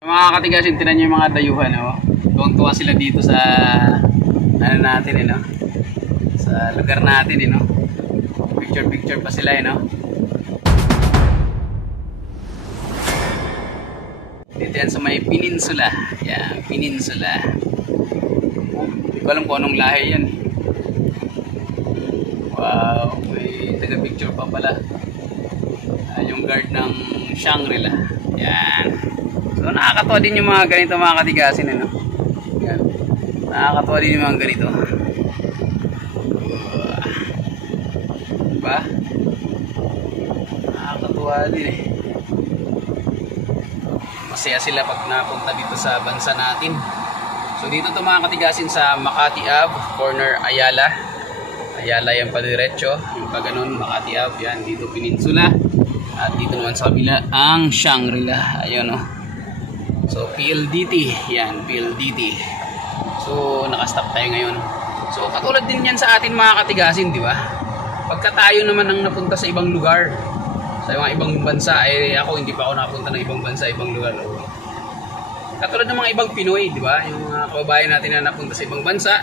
Mga katigasin, tinan nyo yung mga dayuhan, oh. Tuwang-tuwa sila dito sa ano natin, no? Sa lugar natin, no? Picture pa sila, no? Dito yan sa may peninsula. Yan, peninsula. Hindi ko alam kung anong lahi yan. Wow, may taga-picture pa pala. Yung guard ng Shangri-La. Yan. So nakakatuwa din yung mga ganito mga katigasin, ano? Yan. Nakakatuwa din yung mga ganito. Diba? Nakakatuwa din eh. Masaya sila pag napunta dito sa bansa natin. So dito to mga katigasin sa Makati Ave, corner Ayala. Ayala yung padiretso. Yung pag ganun, Makati Ave. Yan, dito peninsula. At dito naman sa kabila ang Shangri-La. Ayun, oh. So PLDT, yan, PLDT. So nakastop tayo ngayon. So katulad din yan sa atin mga katigasin, di ba? Pagka tayo naman ang napunta sa ibang lugar, sa mga ibang bansa, eh ako hindi pa ako napunta ng ibang bansa, ibang lugar. Katulad ng mga ibang Pinoy, di ba? Yung mga kababayan natin na napunta sa ibang bansa,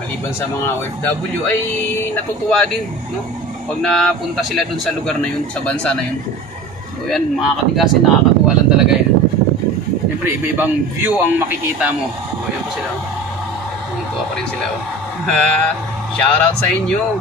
maliban sa mga OFW, ay natutuwa din, no? Pag napunta sila dun sa lugar na yun, sa bansa na yun. So yan, mga katigasin, nakakatuwa lang talaga yan. Siyempre, iba-ibang view ang makikita mo. So, yan po sila. Tuwa pa rin sila. Shoutout sa inyo.